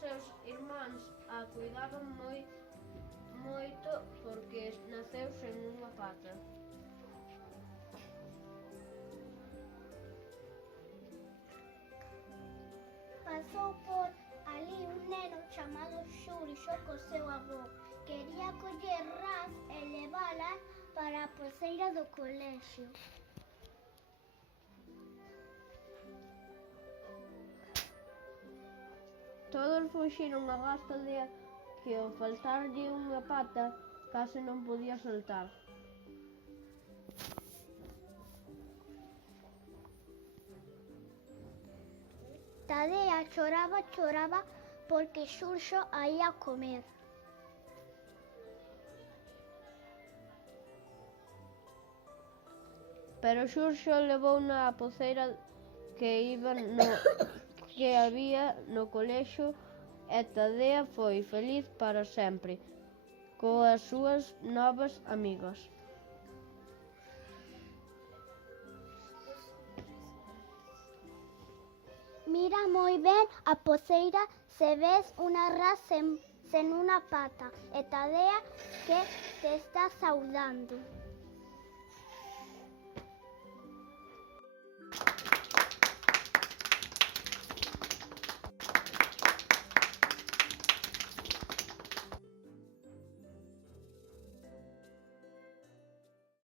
seus irmáns a cuidaban moito porque naceu sen unha pata. Pasou por ali un neno chamado Xurxo co seu avó. Quería coller Raz e levala para a poceira do colexio. Todos fuxiron agás Tadea, que ao faltarlle unha pata case non podía saltar. Tadea choraba porque Xurxo a ía comer. Pero Xurxo levouna á poceira que había no colexio e Tadea foi feliz para sempre coas súas novas amigas. Mira moi ben a poceira se ves unha Raz sen unha pata e Tadea que te está saudando.